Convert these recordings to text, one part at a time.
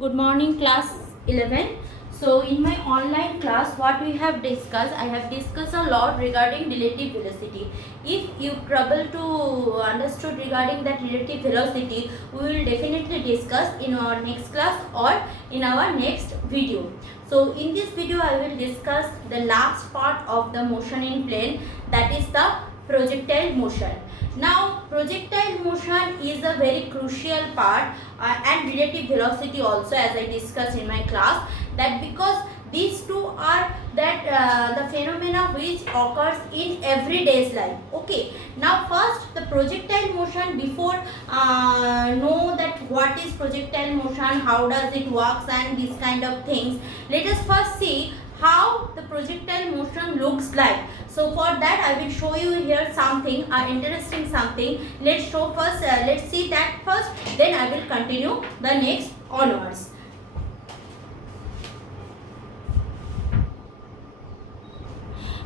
Good morning, class 11. So in my online class, what we have discussed, I have discussed a lot regarding relative velocity. If you trouble to understood regarding that relative velocity, we will definitely discuss in our next class or in our next video. So in this video, I will discuss the last part of the motion in plane, that is the projectile motion. Now projectile motion is a very crucial part and relative velocity also, as I discussed in my class, that because these two are that the phenomena which occurs in everyday's life. Okay, now first the projectile motion, before know that what is projectile motion, how does it works and these kind of things, let us first see how the projectile motion looks like. So for that I will show you here something interesting something. Let's show first, let's see that first, then I will continue the next onwards.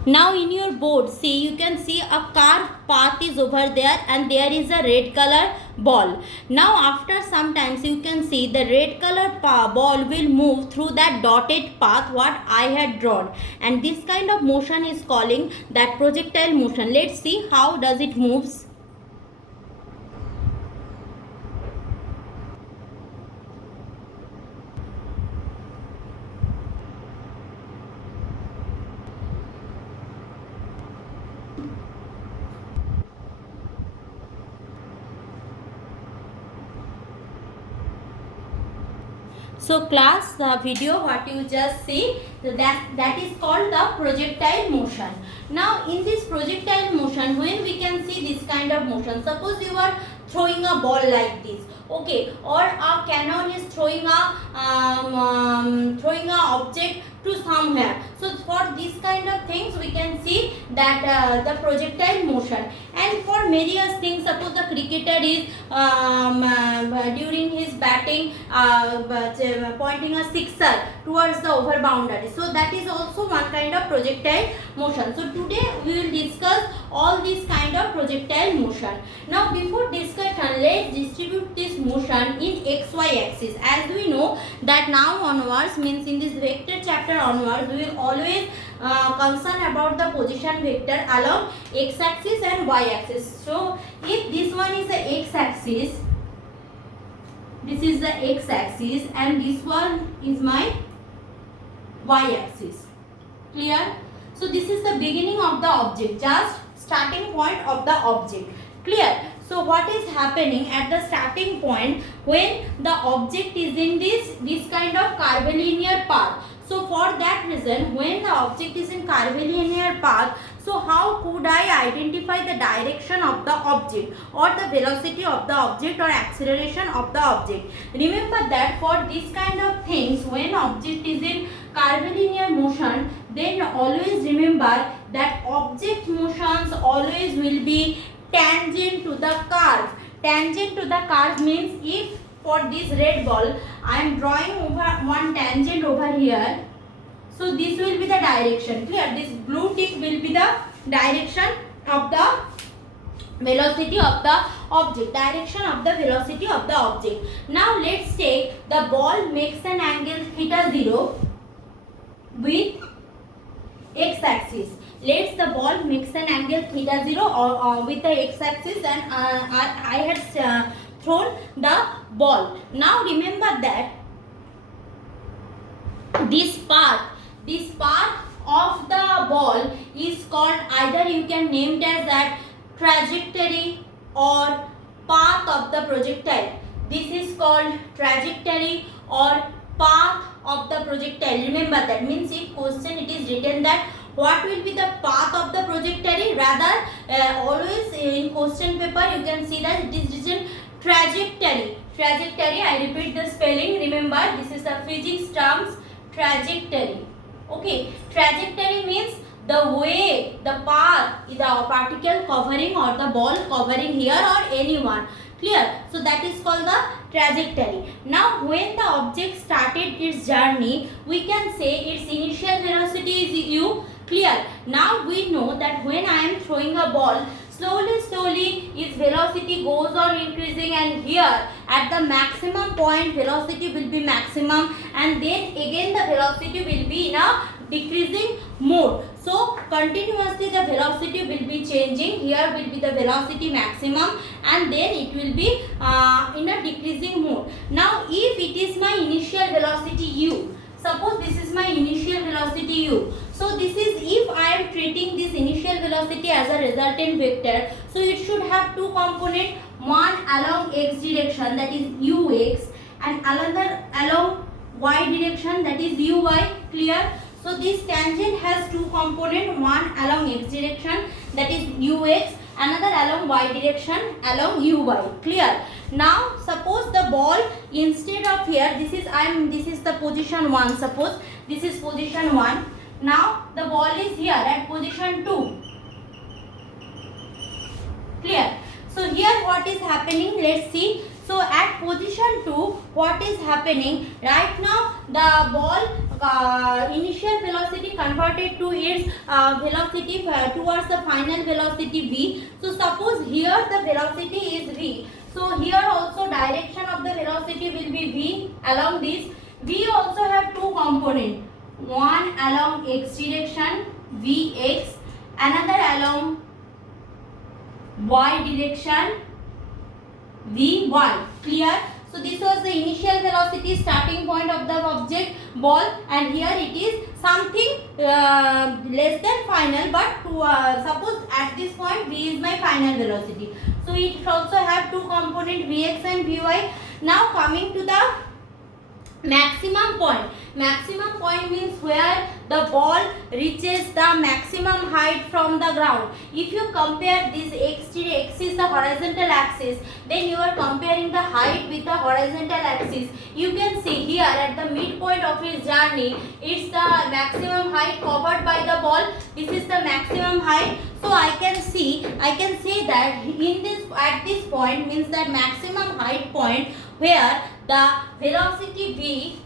Now in your board, see, you can see a carved path is over there and there is a red color ball. Now after some times you can see the red color ball will move through that dotted path what I had drawn, and this kind of motion is calling that projectile motion. Let's see how does it moves. So class, the video what you just see, that is called the projectile motion. Now in this projectile motion, when we can see this kind of motion, suppose you are throwing a ball like this, okay, or a cannon is throwing a object to somewhere. So for these kind of things we can see that the projectile motion. And for various things, suppose the cricketer is during his batting pointing a sixer towards the over boundary, so that is also one kind of projectile motion. So today we will discuss all these kind of projectile motion. Now before discussion, let's distribute this motion in xy axis. As we know that now onwards, means in this vector chapter onwards, we will always concern about the position vector along x axis and y axis. So if this one is the x axis, this is the x axis, and this one is my y axis. Clear? So this is the beginning of the object, just starting point of the object. Clear? So what is happening at the starting point when the object is in this kind of curvilinear path? So for that reason, when the object is in curvilinear path, so how could I identify the direction of the object or the velocity of the object or acceleration of the object? Remember that for this kind of things, when object is in curvilinear motion, then always remember that object motions always will be tangent to the curve. Tangent to the curve means, if for this red ball I am drawing over one tangent over here, so this will be the direction. Clear? This blue tick will be the direction of the velocity of the object, direction of the velocity of the object. Now let's take the ball makes an angle theta 0 with x axis. Let's the ball makes an angle theta 0 or with the x axis, and I had thrown the ball. Now remember that this path of the ball is called, either you can name it as that trajectory or path of the projectile. This is called trajectory or path of the projectile. Remember that, means if question it is written that what will be the path of the projectile, rather always in question paper you can see that it is written trajectory. Trajectory, I repeat the spelling, remember this is a physics terms, trajectory. Okay, trajectory means the way, the path, the particle covering or the ball covering here or anyone. Clear? So that is called the trajectory. Now when the object started its journey, we can say its initial velocity is u. Clear? Now we know that when I am throwing a ball, Slowly its velocity goes on increasing, and here at the maximum point velocity will be maximum, and then again the velocity will be in a decreasing mode. So continuously the velocity will be changing. Here will be the velocity maximum, and then it will be in a decreasing mode. Now if it is my initial velocity u, suppose this is my initial velocity u. So this is, if I am treating this initial velocity as a resultant vector, so it should have two components, one along x direction, that is ux, and another along y direction, that is uy. Clear? So this tangent has two components, one along x direction, that is ux, another along y direction, along uy. Clear? Now suppose the ball, instead of here, this is the position 1, suppose this is position 1. Now the ball is here at position 2. Clear? So here what is happening, let's see. So at position 2, what is happening right now, the ball initial velocity converted to its velocity towards the final velocity v. So suppose here the velocity is v. So here also direction of the velocity will be v along this. V also have two components, one along x direction vx, another along y direction vy. Clear? So this was the initial velocity starting point of the object ball, and here it is something less than final, but suppose at this point v is my final velocity. So it also have two components, vx and vy. Now coming to the maximum point. Maximum point means where the ball reaches the maximum height from the ground. If you compare this x is the horizontal axis, then you are comparing the height with the horizontal axis. You can see here at the midpoint of its journey, it's the maximum height covered by the ball. This is the maximum height. So I can say that in this, at this point, means that maximum height point where the velocity v,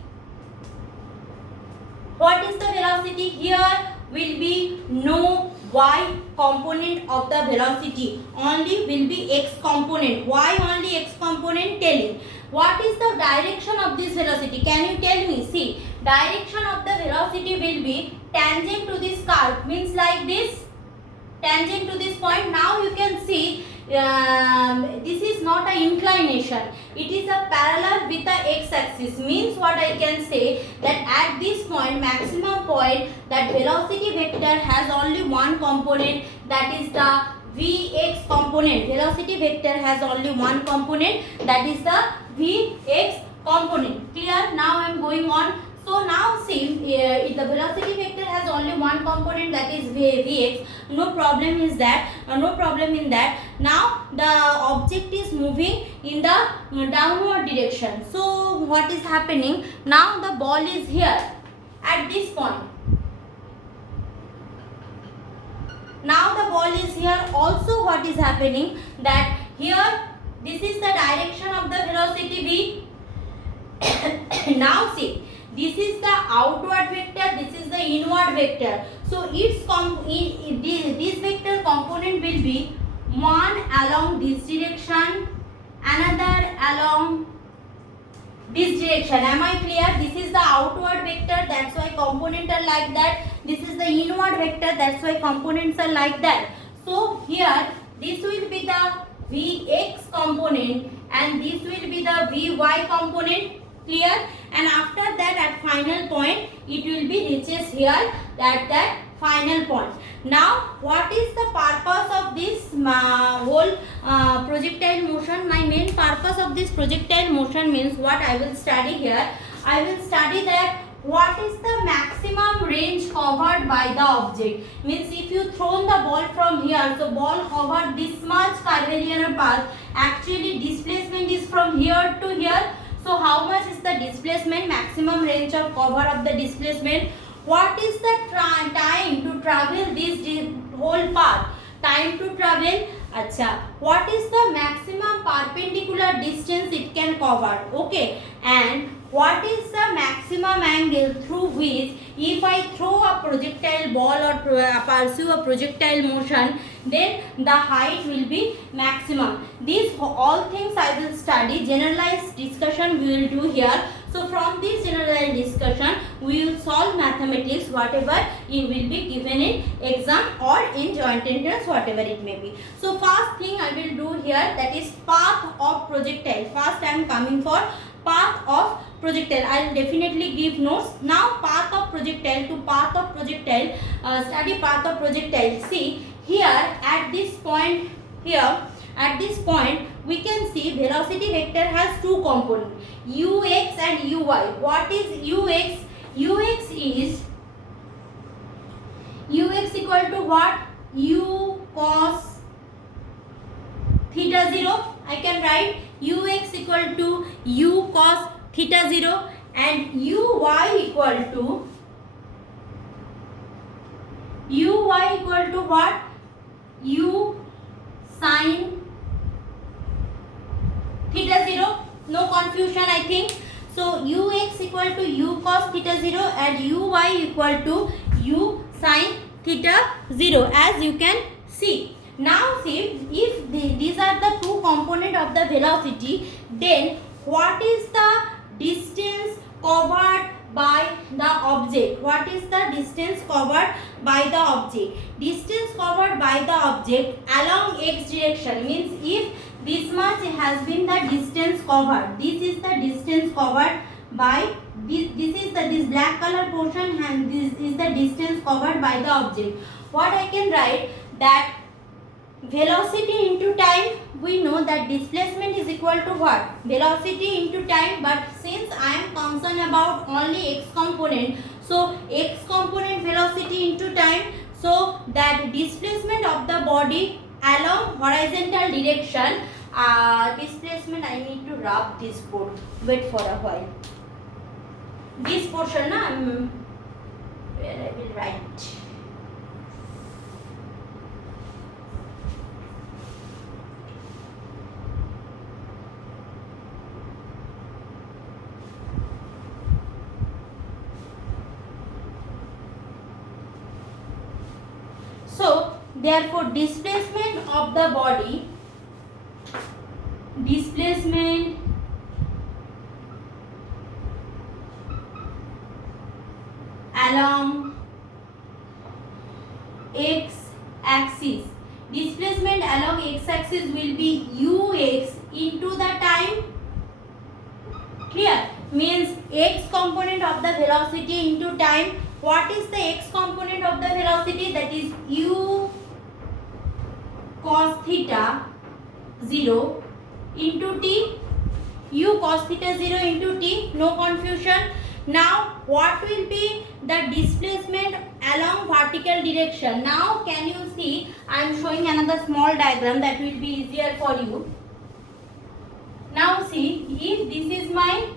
what is the velocity here, will be no y component of the velocity, only will be x component. Why only x component? Telling. What is the direction of this velocity? Can you tell me? See, direction of the velocity will be tangent to this curve, means like this, tangent to this point. Now you can see this is not an inclination, it is a parallel with the x-axis. Means what I can say, that at this point, maximum point, that velocity vector has only one component, that is the vx component. Velocity vector has only one component, that is the vx component. Clear? Now I am going on. So now see, if the velocity vector has only one component, that is vx, no problem is that, no problem in that. Now the object is moving in the downward direction. So what is happening? Now the ball is here at this point. Now the ball is here. Also what is happening, that here this is the direction of the velocity v. Now see, this is the outward vector, this is the inward vector. So its this vector component will be one along this direction, another along this direction. Am I clear? This is the outward vector, that's why components are like that. This is the inward vector, that's why components are like that. So here this will be the vx component and this will be the vy component. Clear? And after that, at final point, it will be reaches here at that final point. Now what is the purpose of this whole projectile motion? My main purpose of this projectile motion means what I will study here. I will study that what is the maximum range covered by the object. Means if you thrown the ball from here, so ball covered this much curvilinear path, actually displacement is from here to here. So how much is the displacement, maximum range of cover of the displacement? What is the time to travel this whole path? Time to travel, acha. What is the maximum perpendicular distance it can cover? Okay. And what is the maximum maximum angle through which if I throw a projectile ball or pursue a projectile motion, then the height will be maximum. These all things I will study. Generalized discussion we will do here. So from this generalized discussion we will solve mathematics whatever it will be given in exam or in joint entrance, whatever it may be. So first thing I will do here, that is path of projectile. First I am coming for path of projectile. I will definitely give notes. Now path of projectile, to path of projectile, study path of projectile. See here at this point, here at this point we can see velocity vector has two components, ux and uy. What is ux? Ux is ux equal to what? U cos theta 0. I can write ux equal to u cos theta 0 and uy equal to what? U sin theta 0. No confusion, I think. So ux equal to u cos theta 0 and uy equal to u sin theta 0, as you can see. Now see, if these are the two components of the velocity, then what is the distance covered by the object? What is the distance covered by the object? Distance covered by the object along x direction means if this much has been the distance covered, this is the distance covered by this black color portion, and this is the distance covered by the object. What I can write, that velocity into time, we know that displacement is equal to what? Velocity into time, but since I am concerned about only x component, so x component velocity into time, so that displacement of the body along horizontal direction, displacement, I need to rub this board, wait for a while. This portion, where I will write. So therefore displacement of the body, displacement along x axis, displacement along x axis will be ux into the time. Clear? Means x component of the velocity into time. What is the x component of the velocity? That is u cos theta 0 into t. U cos theta 0 into t. No confusion. Now what will be the displacement along vertical direction? Now can you see, I am showing another small diagram that will be easier for you. Now see, if this is my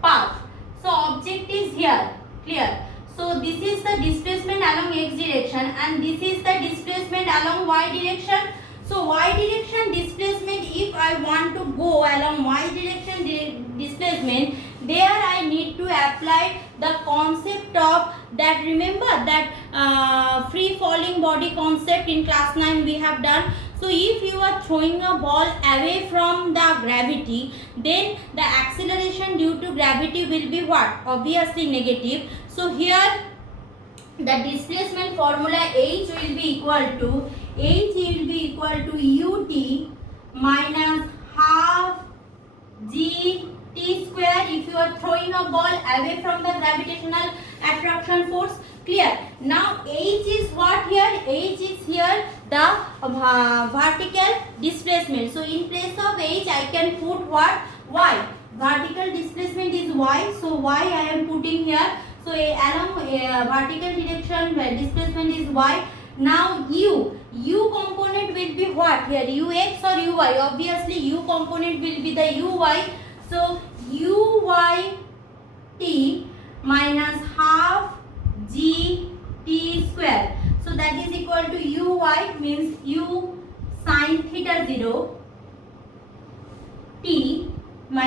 path, so object is here. Clear? So this is the displacement along x direction and this is the displacement along y direction. So y direction displacement, if I want to go along y direction displacement, there I need to apply the concept of that. Remember that free falling body concept in class 9 we have done. So if you are throwing a ball away from the gravity, then the acceleration due to gravity will be what? Obviously negative. So here the displacement formula H will be equal to ut minus half g t square if you are throwing a ball away from the gravitational attraction force. Clear? Now H is what here? H is here the vertical displacement. So in place of H I can put what? Y. Vertical displacement is Y. So Y I am putting here. So along vertical direction displacement is Y. Now U component will be what here? Ux or Uy? Obviously U component will be the Uy. So Uy t minus half g t square. So that is equal to Uy means U sin theta 0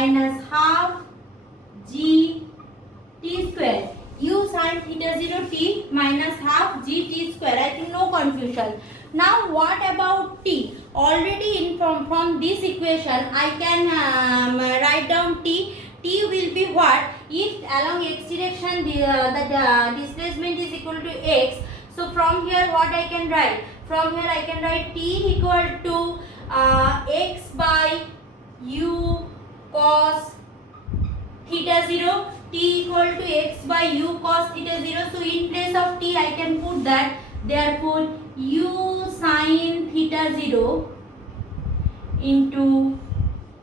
minus half g t square. U sin theta 0 t minus half g t square. I think no confusion. Now what about t? Already from this equation I can write down t. T will be what? If along x direction the displacement is equal to x. So from here what I can write? From here I can write t equal to x by u cos theta 0, t equal to x by u cos theta 0. So in place of t I can put that, therefore u sin theta 0 into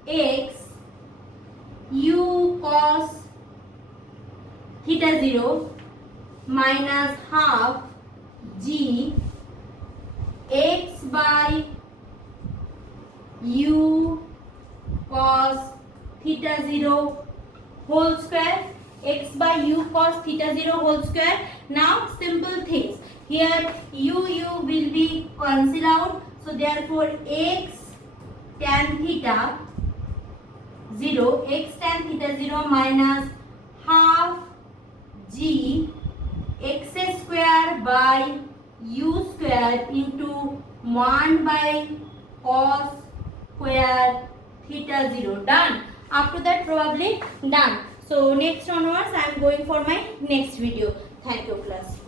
x u cos theta 0 minus half g x by u cos theta 0 whole square, x by u cos theta 0 whole square. Now simple things, here u will be cancel out, so therefore x tan theta 0, x tan theta 0 minus half g x square by u square into 1 by cos square theta 0. Done. Up to that probably done. So next onwards I am going for my next video. Thank you class.